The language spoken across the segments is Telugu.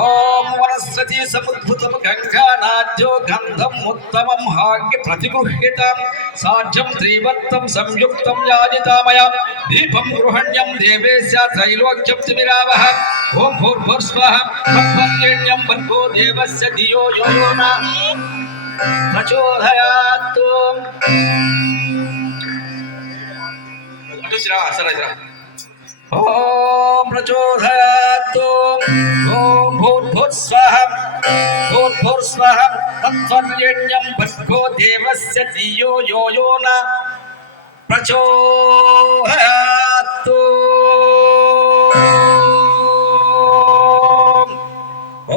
ఓం వనస్పతి సముద్భుతం గంగానాద్యో గంధం ఉత్తమం హాగ్య ప్రతిగృహ్యతం సాధ్యం త్రివర్తం సంయుక్తం యాజితామయ దీపం గృహణ్యం దేవేశ త్రైలోక్యం తిమిరావహ ఓం భూర్భువః తత్పర్యణ్యం భర్గో దేవస్య ధియో యో న ప్రచోదయాత్. ఓం ప్రచోదయాత్. ఓం భూర్భువః తత్పర్యణ్యం భర్గో దేవస్య ధియో యో న ప్రచోదయాత్.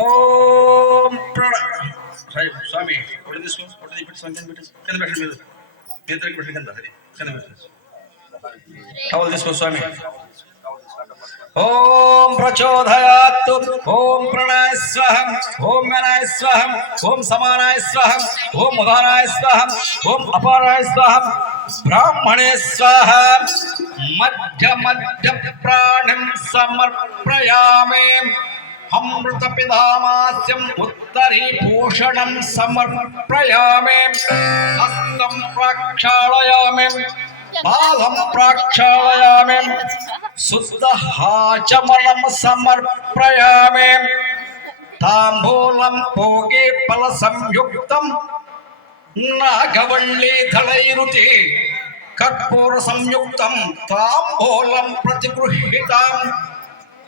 ఓం స్వామి ఫోటో తీసుకో, ఫోటో తీసి స్వామి కింద పెట్టండి, మీరు ఇద్దరికి పెట్టండి, కింద అది కింద పెట్టండి, టవల్ తీసుకో స్వామి. ఓం ప్రచోదయాత్. ఓం ప్రణాయ స్వహం, ఓం మనాయ స్వహం, ఓం సమానాయ స్వహం, ఓం ఉదానాయ స్వహం, ఓం అపారాయ స్వహం, బ్రాహ్మణే స్వహం. మధ్య మధ్య ప్రాణం సమర్పయామి. అమృత పిధామాస్యం ఉత్తరీభూషణం సమర్పయామి. హస్తం ప్రక్షాళయామి, పాదం ప్రక్షాళయామి, శుద్ధహాచమలం సమర్పయామి. తాంబూలం భోగే ఫల సంయుక్తం నాగవల్లీధళైరుతే కర్పూర సంయుక్తం తాంబూలం ప్రతిగృహ్యతాం.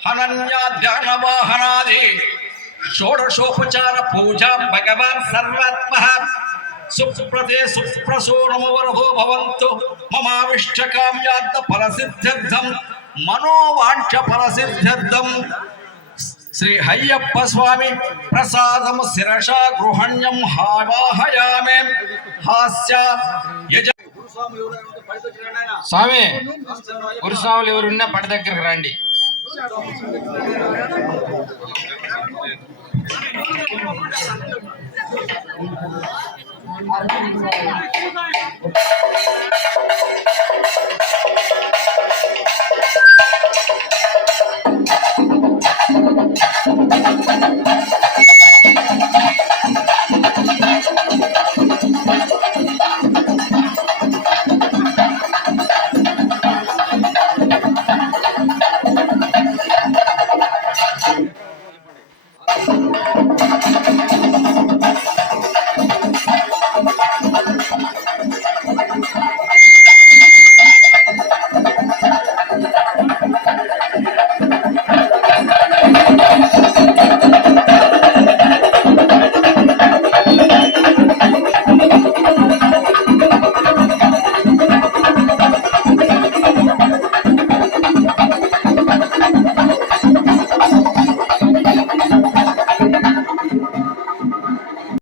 అనన్యా ధ్యానవాహనాది షోడశోపచార పూజాం భగవాన్ సర్వాత్మః. సుప్రతే సుప్రసూనమవరభో భవంతు మమావిష్టకామ్యార్థ ఫలసిద్ధ్యర్థం మనోవాంఛ ఫలసిద్ధ్యర్థం. శ్రీ అయ్యప్ప స్వామి ప్రసాదం శిరసా గృహణ్యం హావాహయామి. హాస్య యజ స్వామి గురుస్వాములు ఎవరున్నా పడి దగ్గరకు రండి.